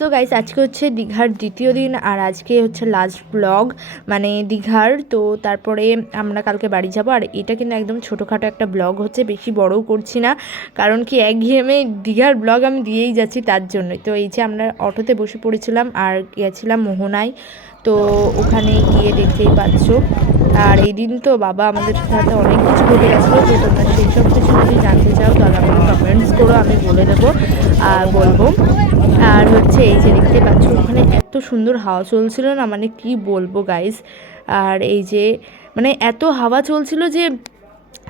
So guys আজকে হচ্ছে দীঘার দ্বিতীয় দিন আর আজকে হচ্ছে লাস্ট ব্লগ মানে দীঘার। তো তারপরে আমরা কালকে বাড়ি যাব। আর এটা কিন্তু একদম ছোটোখাটো একটা ব্লগ হচ্ছে, বেশি বড়ও করছি না, কারণ কি একঘেয়েমে দীঘার ব্লগ আমি দিয়েই যাচ্ছি তার জন্যই। তো এই যে আমরা অটোতে বসে পড়েছিলাম আর গেছিলাম মোহনায়। তো ওখানে গিয়ে দেখতেই পাচ্ছ। আর এই দিন তো বাবা আমাদের সাথে অনেক কিছু ঘটে গেছিলো। তো তোমরা সেই সব কিছু যদি জানতে চাও তাহলে আমাকে কমেন্টস করো, আমি বলে দেবো আর বলবো। আর হচ্ছে এই যে দেখতে পাচ্ছ ওখানে এত সুন্দর হাওয়া চলছিল না, মানে কি বলবো গাইস। আর এই যে মানে এত হাওয়া চলছিল যে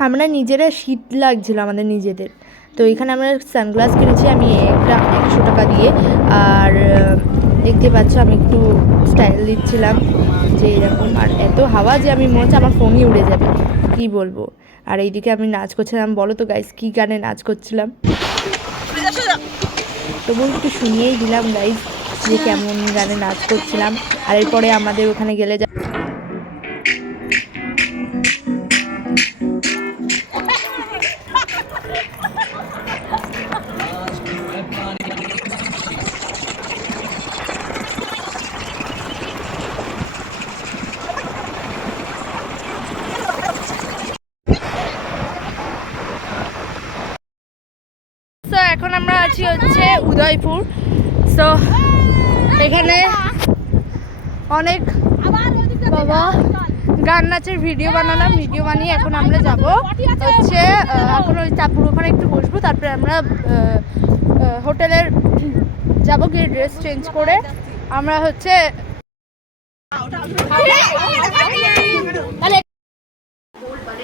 আমরা নিজেরা শীত লাগছিল আমাদের নিজেদের। তো এখানে আমরা সানগ্লাস কিনেছি আমি একটা 100 টাকা দিয়ে। আর দেখতে পাচ্ছ আমি একটু স্টাইল দিচ্ছিলাম যে এরকম। আর এত হাওয়া যে আমি মনে হচ্ছে আমার ফোনই উড়ে যাবে, কি বলবো। আর এইদিকে আমি নাচ করছিলাম। বলো তো গাইস কী গানে নাচ করছিলাম, তবু একটু শুনিয়েই দিলাম গাইজ যে কেমন গানে নাচ করছিলাম। আর এরপরে আমাদের ওখানে গেলে সো এখন আমরা আছি হচ্ছে উদয়পুর। সো এখানে অনেক বাবা গান নাচের ভিডিও বানালাম, ভিডিও বানিয়ে এখন আমরা যাব হচ্ছে এখন ওই তারপর ওখানে একটু বসবো, তারপরে আমরা হোটেলের যাবো, গিয়ে ড্রেস চেঞ্জ করে আমরা হচ্ছে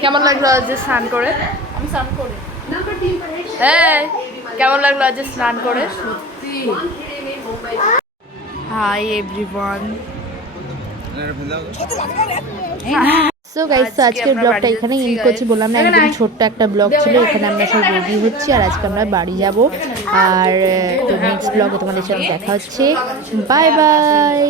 কেমন লাগলো আজ স্নান করে? আমি স্নান করে হ্যাঁ, কেমন লাগলো আজ স্নান করে? Hi everyone. সো গাইস তো আজকের ব্লগটা এখানে এন্ড করছি। বললাম না একদম ছোট্ট একটা ব্লগ ছিল। এখানে আমরা সব রেডি হচ্ছি আর আজকে আমরা বাড়ি যাব। আর তো নেক্সট ব্লগে তোমাদের সাথে দেখা হচ্ছে। Bye bye.